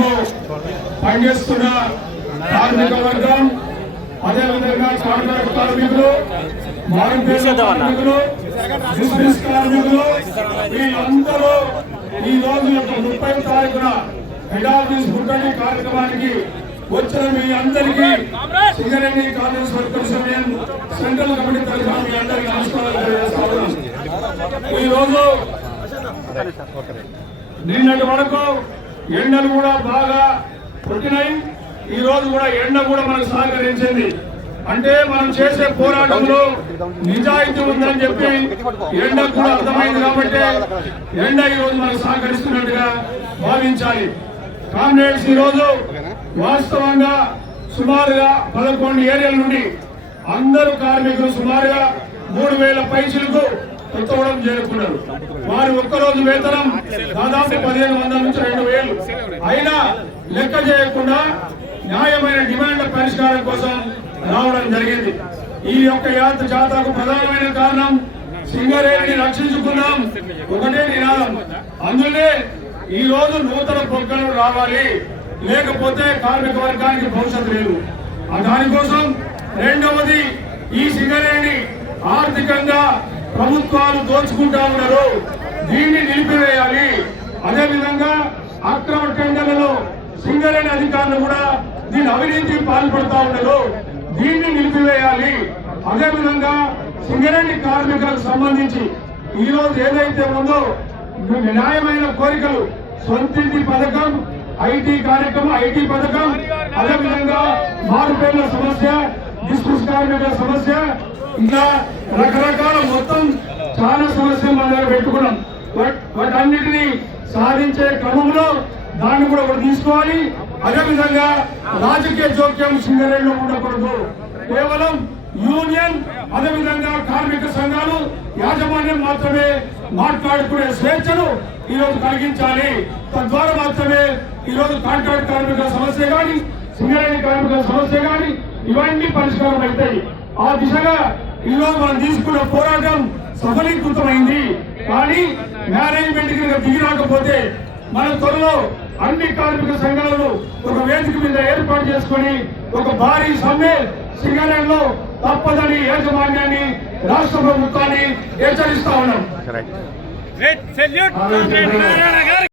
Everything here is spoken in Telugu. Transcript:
లో పనిచేస్తున్న కార్మిక వర్గం, అదేవిధంగా కాంట్రాక్ట్ కార్మికులు, మారుపేట కార్మికులు, బిజినెస్ కార్మికులు, వీళ్ళందరూ ఈ రోజు 30వ తారీఖున హెడ్ ఆఫీస్ ముట్టడి కార్యక్రమానికి వచ్చిన మీ అందరికీ Singareni Congress workers union central committee తరఫున మీ అందరికీ నమస్కారాలు తెలియజేస్తా ఉన్నాను. ఈ రోజు నిన్నటి వరకు ఎండలు కూడా బాగా పుట్టినాయి. ఈ రోజు కూడా ఎండ కూడా మనకు సహకరించింది. అంటే మనం చేసే పోరాటంలో నిజాయితీ ఉందని చెప్పి ఎండకు కూడా అర్థమైంది. కాబట్టి ఎండ ఈ రోజు మనకు సహకరిస్తున్నట్టుగా భావించాలి. కామ్రేడ్స్ ఈ రోజు వాస్తవంగా సుమారుగా 11 ఏరియాల నుండి అందరూ కార్మికులు సుమారుగా 3000 పైసలకు కొత్తగూడెం చేరుకున్నారు. వారి ఒక్కరోజు వేతనం దాదాపు 1500 నుంచి 2000 అయినా లెక్క చేయకుండా న్యాయమైన డిమాండ్ల పరిష్కారం కోసం రావడం జరిగింది. ఈ యొక్క జాతరకు ప్రధానమైన కారణం సింగరేణిని రక్షించుకుందాం ఒకటే నినాదం. అందులో ఈ రోజు నూతన పొక్కలు రావాలి, లేకపోతే కార్మిక వర్గానికి భవిష్యత్తు లేదు. దానికోసం రెండవది ఈ సింగరేణి ఆర్థికంగా ప్రభుత్వాలు దోచుకుంటా ఉన్నారు, దీన్ని నిలిపివేయాలి. అదేవిధంగా అక్రమ టెండర్లలో సింగరేణి అధికారులు కూడా దీని అవినీతి పాల్పడుతూ ఉన్నారు, దీన్ని నిలిపివేయాలి. అదేవిధంగా సింగరేణి కార్మికులకు సంబంధించి ఈ రోజు ఏదైతే ఉందో న్యాయమైన కోరికలు, సొంతింటి పథకం, ఐటీ కార్యక్రమం, ఐటీ పథకం, అదేవిధంగా మారుపేర్ల సమస్య, డిస్ట్రిక్ట్ కార్మికుల సమస్య, ఇంకా రకరకాల మొత్తం చాలా సమస్యలు మన దగ్గర పెట్టుకున్నాం. వాటన్నిటినీ సాధించే క్రమంలో దాన్ని కూడా ఒకటి తీసుకోవాలి. అదేవిధంగా రాజకీయ జోక్యం సింగరేణిలో ఉండకూడదు. కేవలం యూనియన్, అదేవిధంగా కార్మిక సంఘాలు, యాజమాన్యం మాత్రమే మాట్లాడుకునే స్వేచ్ఛను ఈరోజు కలిగించాలి. తద్వారా మాత్రమే ఈరోజు కాంట్రాక్ట్ కార్మికుల సమస్య కానీ, సింగరేణి కార్మికుల సమస్య కానీ ఇవన్నీ పరిష్కారం అవుతాయి. ఆ దిశగా ఈరోజు మనం తీసుకున్న పోరాటం సఫలీకృతమైంది. కానీ మేనేజ్మెంట్ కి దిగి రాకపోతే మన త్వరలో అన్ని కార్మిక సంఘాలను ఒక వేదిక మీద ఏర్పాటు చేసుకుని ఒక భారీ సమ్మె సింగరేణిలో తప్పదని యాజమాన్యాన్ని, రాష్ట్ర ప్రభుత్వాన్ని హెచ్చరిస్తా ఉన్నాం.